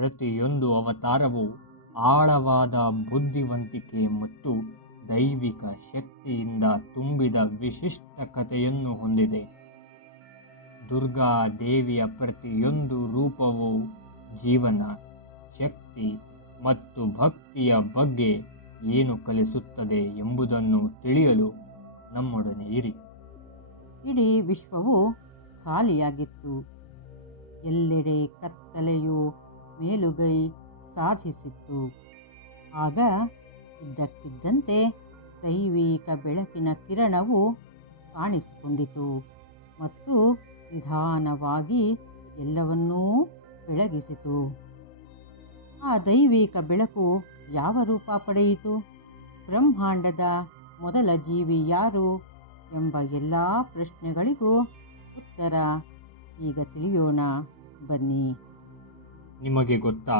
ಪ್ರತಿಯೊಂದು ಅವತಾರವು ಆಳವಾದ ಬುದ್ಧಿವಂತಿಕೆ ಮತ್ತು ದೈವಿಕ ಶಕ್ತಿಯಿಂದ ತುಂಬಿದ ವಿಶಿಷ್ಟ ಕಥೆಯನ್ನು ಹೊಂದಿದೆ. ದುರ್ಗಾ ದೇವಿಯ ಪ್ರತಿಯೊಂದು ರೂಪವು ಜೀವನ, ಶಕ್ತಿ ಮತ್ತು ಭಕ್ತಿಯ ಬಗ್ಗೆ ಏನು ಕಲಿಸುತ್ತದೆ ಎಂಬುದನ್ನು ತಿಳಿಯಲು ನಮ್ಮೊಡನೆ ಇರಿ. ಇಡೀ ವಿಶ್ವವು ಖಾಲಿಯಾಗಿತ್ತು. ಎಲ್ಲೆಡೆ ಕತ್ತಲೆಯು ಮೇಲುಗೈ ಸಾಧಿಸಿತ್ತು. ಆಗ ಇದ್ದಕ್ಕಿದ್ದಂತೆ ದೈವಿಕ ಬೆಳಕಿನ ಕಿರಣವು ಕಾಣಿಸಿಕೊಂಡಿತು ಮತ್ತು ನಿಧಾನವಾಗಿ ಎಲ್ಲವನ್ನೂ ಬೆಳಗಿಸಿತು. ಆ ದೈವಿಕ ಬೆಳಕು ಯಾವ ರೂಪ ಪಡೆಯಿತು? ಬ್ರಹ್ಮಾಂಡದ ಮೊದಲ ಜೀವಿ ಯಾರು ಎಂಬ ಎಲ್ಲ ಪ್ರಶ್ನೆಗಳಿಗೂ ಉತ್ತರ ಈಗ ತಿಳಿಯೋಣ ಬನ್ನಿ. ನಿಮಗೆ ಗೊತ್ತಾ,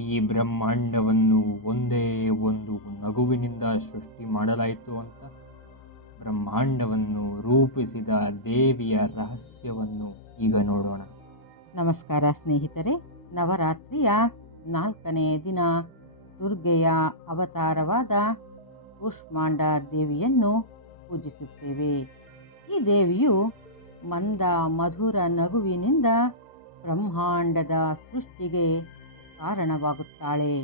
ಈ ಬ್ರಹ್ಮಾಂಡವನ್ನು ಒಂದೇ ಒಂದು ನಗುವಿನಿಂದ ಸೃಷ್ಟಿ ಮಾಡಲಾಯಿತು ಅಂತ? ಬ್ರಹ್ಮಾಂಡವನ್ನು ರೂಪಿಸಿದ ದೇವಿಯ ರಹಸ್ಯವನ್ನು ಈಗ ನೋಡೋಣ. ನಮಸ್ಕಾರ ಸ್ನೇಹಿತರೆ. ನವರಾತ್ರಿಯ 4ನೇ ದಿನ ದುರ್ಗೆಯ ಅವತಾರವಾದ ಕೂಷ್ಮಾಂಡ ದೇವಿಯನ್ನು ಪೂಜಿಸುತ್ತೇವೆ. ಈ ದೇವಿಯು ಮಂದ ಮಧುರ ನಗುವಿನಿಂದ ಬ್ರಹ್ಮಾಂಡದ ಸೃಷ್ಟಿಗೆ ಕಾರಣವಾಗುತ್ತಾಳೆ.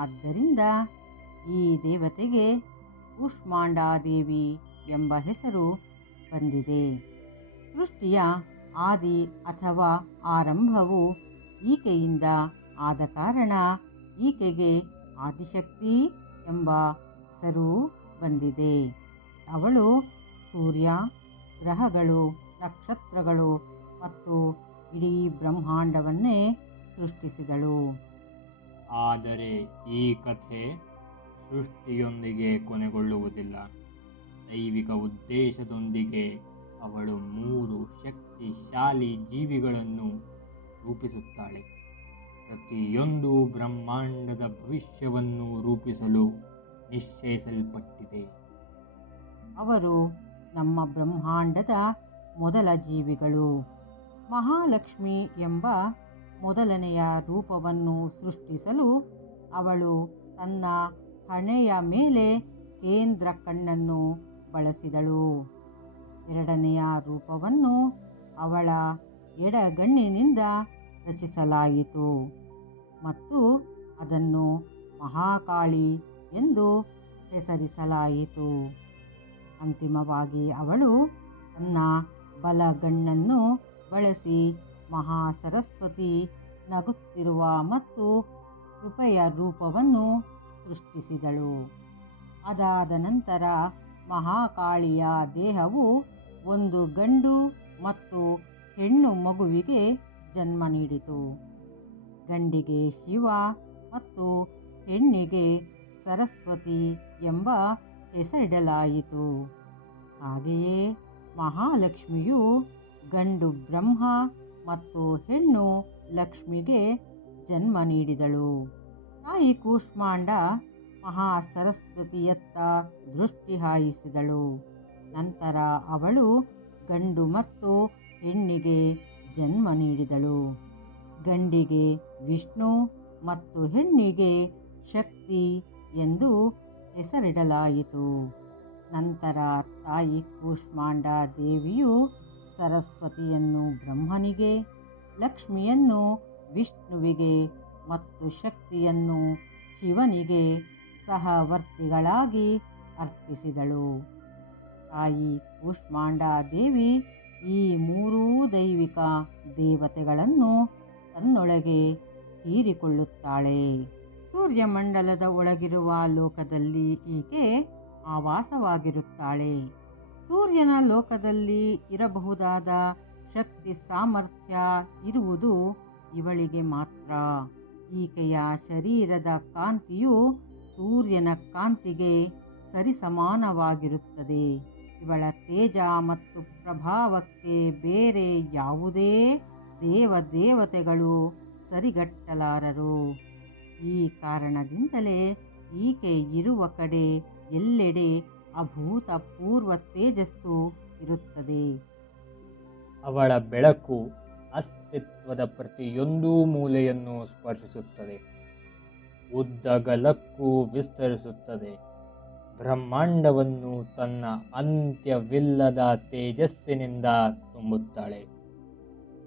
ಆದ್ದರಿಂದ ಈ ದೇವತೆಗೆ ಕೂಷ್ಮಾಂಡಾದೇವಿ ಎಂಬ ಹೆಸರು ಬಂದಿದೆ. ಸೃಷ್ಟಿಯ ಆದಿ ಅಥವಾ ಆರಂಭವು ಈಕೆಯಿಂದ ಆದ ಕಾರಣ ಈಕೆಗೆ ಆದಿಶಕ್ತಿ ಎಂಬ ಹೆಸರು ಬಂದಿದೆ. ಅವಳು ಸೂರ್ಯ, ಗ್ರಹಗಳು, ನಕ್ಷತ್ರಗಳು ಮತ್ತು ಇಡೀ ಬ್ರಹ್ಮಾಂಡವನ್ನೇ ಸೃಷ್ಟಿಸಿದಳು. ಆದರೆ ಈ ಕಥೆ ಸೃಷ್ಟಿಯೊಂದಿಗೆ ಕೊನೆಗೊಳ್ಳುವುದಿಲ್ಲ. ದೈವಿಕ ಉದ್ದೇಶದೊಂದಿಗೆ ಅವಳು 3 ಶಕ್ತಿಶಾಲಿ ಜೀವಿಗಳನ್ನು ರೂಪಿಸುತ್ತಾಳೆ. ಪ್ರತಿಯೊಂದು ಬ್ರಹ್ಮಾಂಡದ ಭವಿಷ್ಯವನ್ನು ರೂಪಿಸಲು ನಿಶ್ಚಯಿಸಲ್ಪಟ್ಟಿದೆ. ಅವರು ನಮ್ಮ ಬ್ರಹ್ಮಾಂಡದ ಮೊದಲ ಜೀವಿಗಳು. ಮಹಾಲಕ್ಷ್ಮಿ ಎಂಬ ಮೊದಲನೆಯ ರೂಪವನ್ನು ಸೃಷ್ಟಿಸಲು ಅವಳು ತನ್ನ ಹಣೆಯ ಮೇಲೆ ಕೇಂದ್ರ ಕಣ್ಣನ್ನು ಬಳಸಿದಳು. ಎರಡನೆಯ ರೂಪವನ್ನು ಅವಳ ಎಡಗಣ್ಣಿನಿಂದ ರಚಿಸಲಾಯಿತು ಮತ್ತು ಅದನ್ನು ಮಹಾಕಾಳಿ ಎಂದು ಹೆಸರಿಸಲಾಯಿತು. ಅಂತಿಮವಾಗಿ ಅವಳು ತನ್ನ ಬಲಗಣ್ಣನ್ನು ಬಳಸಿ ಮಹಾ ಸರಸ್ವತಿ, ನಗುತ್ತಿರುವ ಮತ್ತು ಕೃಪೆಯ ರೂಪವನ್ನು ಸೃಷ್ಟಿಸಿದಳು. ಅದಾದ ನಂತರ ಮಹಾಕಾಳಿಯ ದೇಹವು ಒಂದು ಗಂಡು ಮತ್ತು ಹೆಣ್ಣು ಮಗುವಿಗೆ ಜನ್ಮ ನೀಡಿತು. ಗಂಡಿಗೆ ಶಿವ ಮತ್ತು ಹೆಣ್ಣಿಗೆ ಸರಸ್ವತಿ ಎಂಬ ಹೆಸರಿಡಲಾಯಿತು. ಹಾಗೆಯೇ ಮಹಾಲಕ್ಷ್ಮಿಯು ಗಂಡು ಬ್ರಹ್ಮ ಮತ್ತು ಹೆಣ್ಣು ಲಕ್ಷ್ಮಿಗೆ ಜನ್ಮ ನೀಡಿದಳು. ತಾಯಿ ಕೂಷ್ಮಾಂಡ ಮಹಾ ಸರಸ್ವತಿಯತ್ತ ದೃಷ್ಟಿ ಹಾಯಿಸಿದಳು. ನಂತರ ಅವಳು ಗಂಡು ಮತ್ತು ಹೆಣ್ಣಿಗೆ ಜನ್ಮ ನೀಡಿದಳು. ಗಂಡಿಗೆ ವಿಷ್ಣು ಮತ್ತು ಹೆಣ್ಣಿಗೆ ಶಕ್ತಿ ಎಂದು ಹೆಸರಿಡಲಾಯಿತು. ನಂತರ ತಾಯಿ ಕೂಷ್ಮಾಂಡ ದೇವಿಯು ಸರಸ್ವತಿಯನ್ನು ಬ್ರಹ್ಮನಿಗೆ, ಲಕ್ಷ್ಮಿಯನ್ನು ವಿಷ್ಣುವಿಗೆ ಮತ್ತು ಶಕ್ತಿಯನ್ನು ಶಿವನಿಗೆ ಸಹವರ್ತಿಗಳಾಗಿ ಅರ್ಪಿಸಿದಳು. ತಾಯಿ ಕೂಷ್ಮಾಂಡ ದೇವಿ ಈ 3 ದೈವಿಕ ದೇವತೆಗಳನ್ನು ತನ್ನೊಳಗೆ ಹೀರಿಕೊಳ್ಳುತ್ತಾಳೆ. ಸೂರ್ಯಮಂಡಲದ ಒಳಗಿರುವ ಲೋಕದಲ್ಲಿ ಈಕೆ ಆವಾಸವಾಗಿರುತ್ತಾಳೆ. ಸೂರ್ಯನ ಲೋಕದಲ್ಲಿ ಇರಬಹುದಾದ ಶಕ್ತಿ ಸಾಮರ್ಥ್ಯ ಇರುವುದು ಇವಳಿಗೆ ಮಾತ್ರ. ಈಕೆಯ ಶರೀರದ ಕಾಂತಿಯು ಸೂರ್ಯನ ಕಾಂತಿಗೆ ಸರಿಸಮಾನವಾಗಿರುತ್ತದೆ. ಇವಳ ತೇಜ ಮತ್ತು ಪ್ರಭಾವಕ್ಕೆ ಬೇರೆ ಯಾವುದೇ ದೇವತೆಗಳು ಸರಿಗಟ್ಟಲಾರರು. ಈ ಕಾರಣದಿಂದಲೇ ಈಕೆ ಇರುವ ಕಡೆ ಎಲ್ಲೆಡೆ ಅಭೂತಪೂರ್ವ ತೇಜಸ್ಸು ಇರುತ್ತದೆ. ಅವಳ ಬೆಳಕು ಅಸ್ತಿತ್ವದ ಪ್ರತಿಯೊಂದು ಮೂಲೆಯನ್ನು ಸ್ಪರ್ಶಿಸುತ್ತದೆ, ಉದ್ದಗಲಕ್ಕೂ ವಿಸ್ತರಿಸುತ್ತದೆ. ಬ್ರಹ್ಮಾಂಡವನ್ನು ತನ್ನ ಅಂತ್ಯವಿಲ್ಲದ ತೇಜಸ್ಸಿನಿಂದ ತುಂಬುತ್ತಾಳೆ.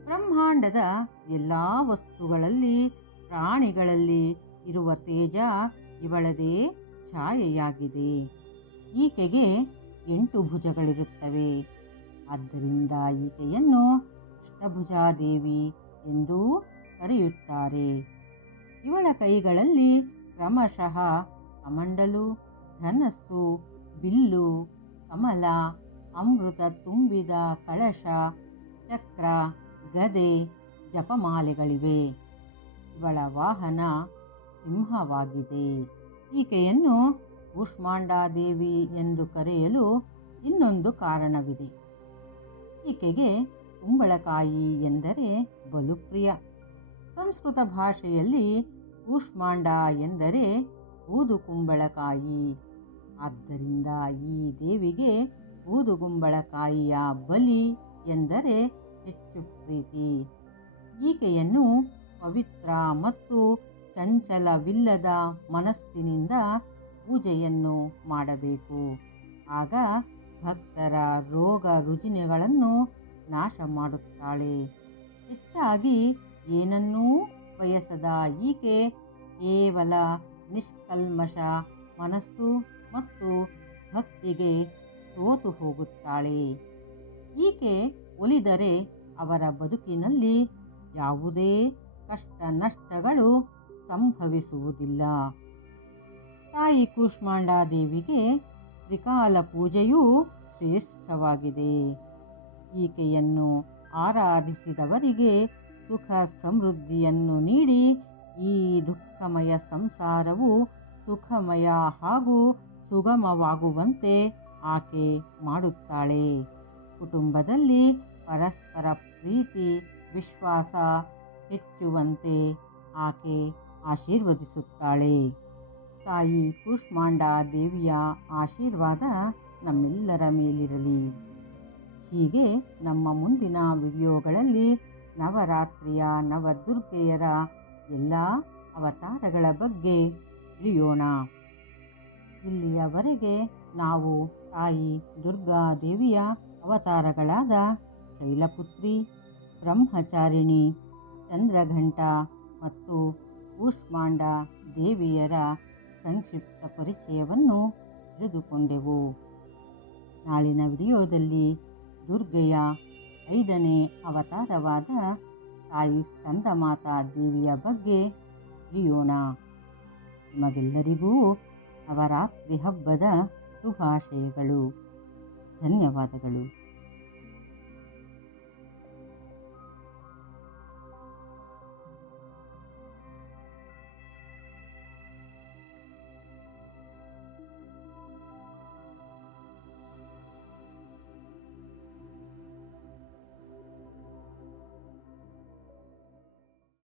ಬ್ರಹ್ಮಾಂಡದ ಎಲ್ಲ ವಸ್ತುಗಳಲ್ಲಿ, ಪ್ರಾಣಿಗಳಲ್ಲಿ ಇರುವ ತೇಜ ಇವಳದೇ ಛಾಯೆಯಾಗಿದೆ. ಈಕೆಗೆ 8 ಭುಜಗಳಿರುತ್ತವೆ. ಆದ್ದರಿಂದ ಈಕೆಯನ್ನು ಅಷ್ಟಭುಜಾದೇವಿ ಎಂದೂ ಕರೆಯುತ್ತಾರೆ. ಇವಳ ಕೈಗಳಲ್ಲಿ ಕ್ರಮಶಃ ಕಮಂಡಲು, ಧನಸ್ಸು, ಬಿಲ್ಲು, ಕಮಲ, ಅಮೃತ ತುಂಬಿದ ಕಳಶ, ಚಕ್ರ, ಗದೆ, ಜಪಮಾಲೆಗಳಿವೆ. ಇವಳ ವಾಹನ ಸಿಂಹವಾಗಿದೆ. ಈಕೆಯನ್ನು ಕೂಷ್ಮಾಂಡಾದೇವಿ ಎಂದು ಕರೆಯಲು ಇನ್ನೊಂದು ಕಾರಣವಿದೆ. ಈಕೆಗೆ ಕುಂಬಳಕಾಯಿ ಎಂದರೆ ಬಲು ಪ್ರಿಯ. ಸಂಸ್ಕೃತ ಭಾಷೆಯಲ್ಲಿ ಕೂಷ್ಮಾಂಡ ಎಂದರೆ ಊದುಕುಂಬಳಕಾಯಿ. ಆದ್ದರಿಂದ ಈ ದೇವಿಗೆ ಊದುಗುಂಬಳಕಾಯಿಯ ಬಲಿ ಎಂದರೆ ಹೆಚ್ಚು ಪ್ರೀತಿ. ಈಕೆಯನ್ನು ಪವಿತ್ರ ಮತ್ತು ಚಂಚಲವಿಲ್ಲದ ಮನಸ್ಸಿನಿಂದ ಪೂಜೆಯನ್ನು ಮಾಡಬೇಕು. ಆಗ ಭಕ್ತರ ರೋಗ ರುಜಿನಗಳನ್ನು ನಾಶ ಮಾಡುತ್ತಾಳೆ. ಹೆಚ್ಚಾಗಿ ಏನನ್ನೂ ಬಯಸದ ಈಕೆ ಕೇವಲ ನಿಷ್ಕಲ್ಮಶ ಮನಸ್ಸು ಮತ್ತು ಭಕ್ತಿಗೆ ಸೋತು ಹೋಗುತ್ತಾಳೆ. ಈಕೆ ಒಲಿದರೆ ಅವರ ಬದುಕಿನಲ್ಲಿ ಯಾವುದೇ ಕಷ್ಟ ನಷ್ಟಗಳು ಸಂಭವಿಸುವುದಿಲ್ಲ. ತಾಯಿ ಕೂಷ್ಮಾಂಡಾದೇವಿಗೆ ತ್ರಿಕಾಲ ಪೂಜೆಯೂ ಶ್ರೇಷ್ಠವಾಗಿದೆ. ಈಕೆಯನ್ನು ಆರಾಧಿಸಿದವರಿಗೆ ಸುಖ ಸಮೃದ್ಧಿಯನ್ನು ನೀಡಿ ಈ ದುಃಖಮಯ ಸಂಸಾರವು ಸುಖಮಯ ಹಾಗೂ ಸುಗಮವಾಗುವಂತೆ ಆಕೆ ಮಾಡುತ್ತಾಳೆ. ಕುಟುಂಬದಲ್ಲಿ ಪರಸ್ಪರ ಪ್ರೀತಿ ವಿಶ್ವಾಸ ಹೆಚ್ಚುವಂತೆ ಆಕೆ ಆಶೀರ್ವದಿಸುತ್ತಾಳೆ. ತಾಯಿ ಕೂಷ್ಮಾಂಡಾ ದೇವಿಯ ಆಶೀರ್ವಾದ ನಮ್ಮೆಲ್ಲರ ಮೇಲಿರಲಿ. ಹೀಗೆ ನಮ್ಮ ಮುಂದಿನ ವಿಡಿಯೋಗಳಲ್ಲಿ ನವರಾತ್ರಿಯ ನವದುರ್ಗೆಯರ ಎಲ್ಲ ಅವತಾರಗಳ ಬಗ್ಗೆ ತಿಳಿಯೋಣ. ಇಲ್ಲಿಯವರೆಗೆ ನಾವು ತಾಯಿ ದುರ್ಗಾದೇವಿಯ ಅವತಾರಗಳಾದ ಶೈಲಪುತ್ರಿ, ಬ್ರಹ್ಮಚಾರಿಣಿ, ಚಂದ್ರಘಂಟ ಮತ್ತು ಕೂಷ್ಮಾಂಡ ದೇವಿಯರ ಸಂಕ್ಷಿಪ್ತ ಪರಿಚಯವನ್ನು ತಿಳಿದುಕೊಂಡೆವು. ನಾಳಿನ ವಿಡಿಯೋದಲ್ಲಿ ದುರ್ಗೆಯ 5ನೇ ಅವತಾರವಾದ ತಾಯಿ ಸ್ಕಂದಮಾತಾ ದೇವಿಯ ಬಗ್ಗೆ ತಿಳಿಯೋಣ. ನಿಮಗೆಲ್ಲರಿಗೂ ನವರಾತ್ರಿ ಹಬ್ಬದ ಶುಭಾಶಯಗಳು. ಧನ್ಯವಾದಗಳು.